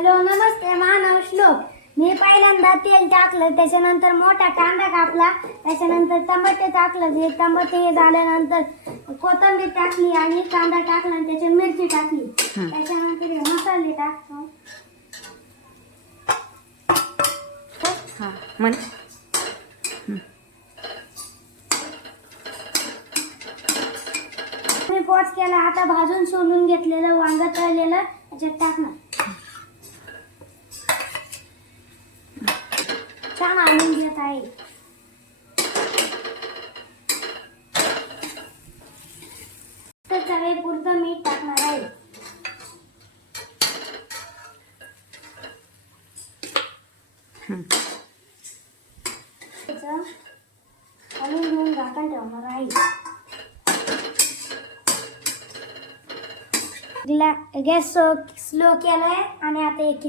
Hello नमस्ते, माझं श्लोक. मी पहिल्यांदा तेल टाकलं, त्याच्यानंतर मोठा कांदा कापला, त्याच्यानंतर टमाटे टाकलं. हे टमाटे झाल्यानंतर कोथिंबीर टाकली आणि कांदा टाकला आणि त्याच्यात मिरची टाकली. त्याच्यानंतर हे मसाले टाकतो. हां म्हण. मी पॉज केला. आता भाजून सोलून घेतलेलं वांग तळलेलं त्याच्यात टाकणार. छान आणून घेत आहे. तर चवीपुरतं मीठ टाकणार आहे. आणून घेऊन झाकण ठेवणार आहे. गॅस स्लो केलाय आणि आता एक